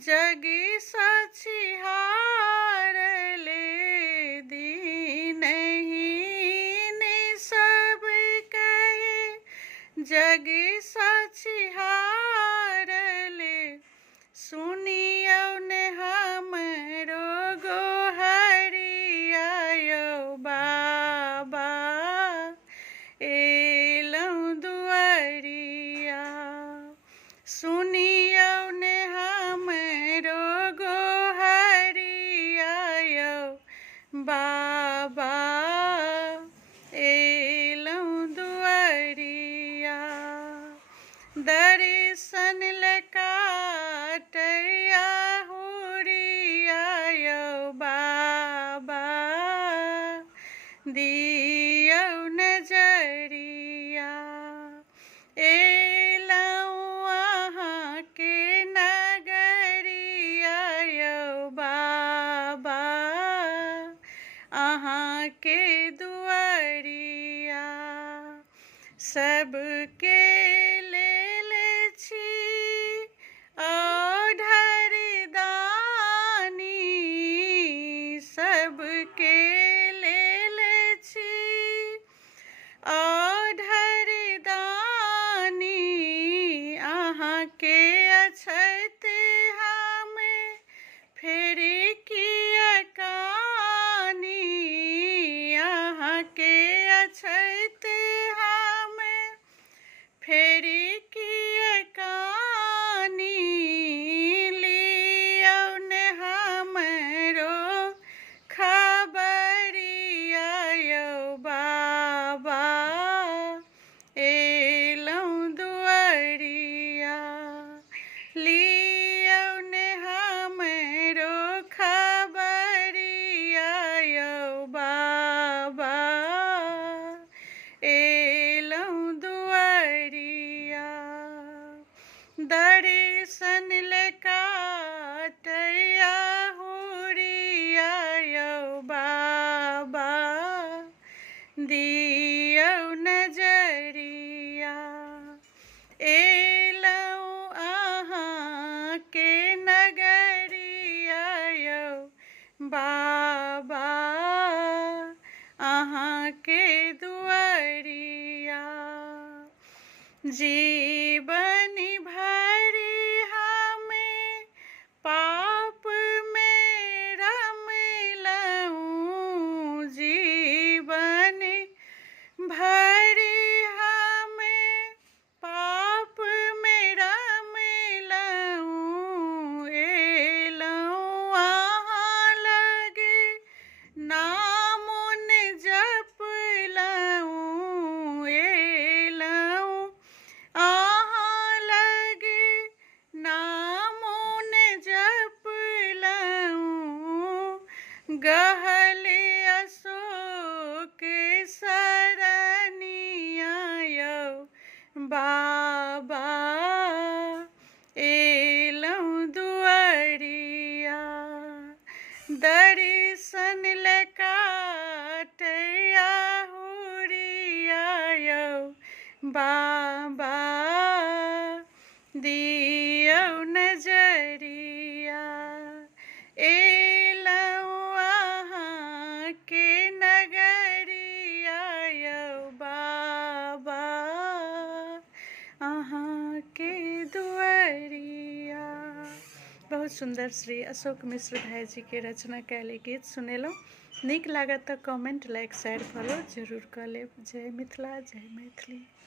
जगी सचिहार ले दीनहीन सब कहे। जगी सचिहार ले सुनियो ने हमरो गोहरिया यौ बाबा एलौं दुआरिया। सुनियो ने हमरो गोहरिया यौ बाबा एलौं दुआरिया। दर्शन ले काटैया हुरिया यौ बाबा दियौ नजरिया। एलौं अहाँके नगरिया यौ बाबा अहाँके दुआरिया। सबके लेल छी ओढ़र दानी, सबके लेल छी ओढ़र दानी। अहाँके अछैत हम फेरी किया कानी। अहाँके अछैत हम फेरी किया कानी। लियौ ने हमरो खबरिया यौ बाबा एलौं दुआरिया। लियौ ने हमरो खबरिया यौ बाबा एलौं दुआरिया। दर्शन ले काटैया हुरिया यौ बाबा दियौ नजरिया। एलौं अहाँके नगरिया यौ बाबा अहाँके दुआरिया। जीवन भरि हमें पाप में रमलहुँ। जीवन भरि हमें पाप में रमलहुँ। एलौं अहाँ लगे नाम ने जपलहुँ। एलौं अहाँ लगे नाम ने जपलहुँ। गहल अशोक सरनिया यौ बाबा एलौं दुआरिया। दर्शन ले काटैया हुरिया यौ बाबा दियौ नजरिया। एलौं अहाँके नगरिया यौ बाबा अहाँके दुआरिया। बहुत सुंदर श्री अशोक मिश्र भाई जी के रचना कैल गीत सुनेलहुँ। नीक लागत तऽ कमेंट, लाइक, शेयर, फॉलो जरूर कऽ लेब। जय मिथिला, जय मैथिली।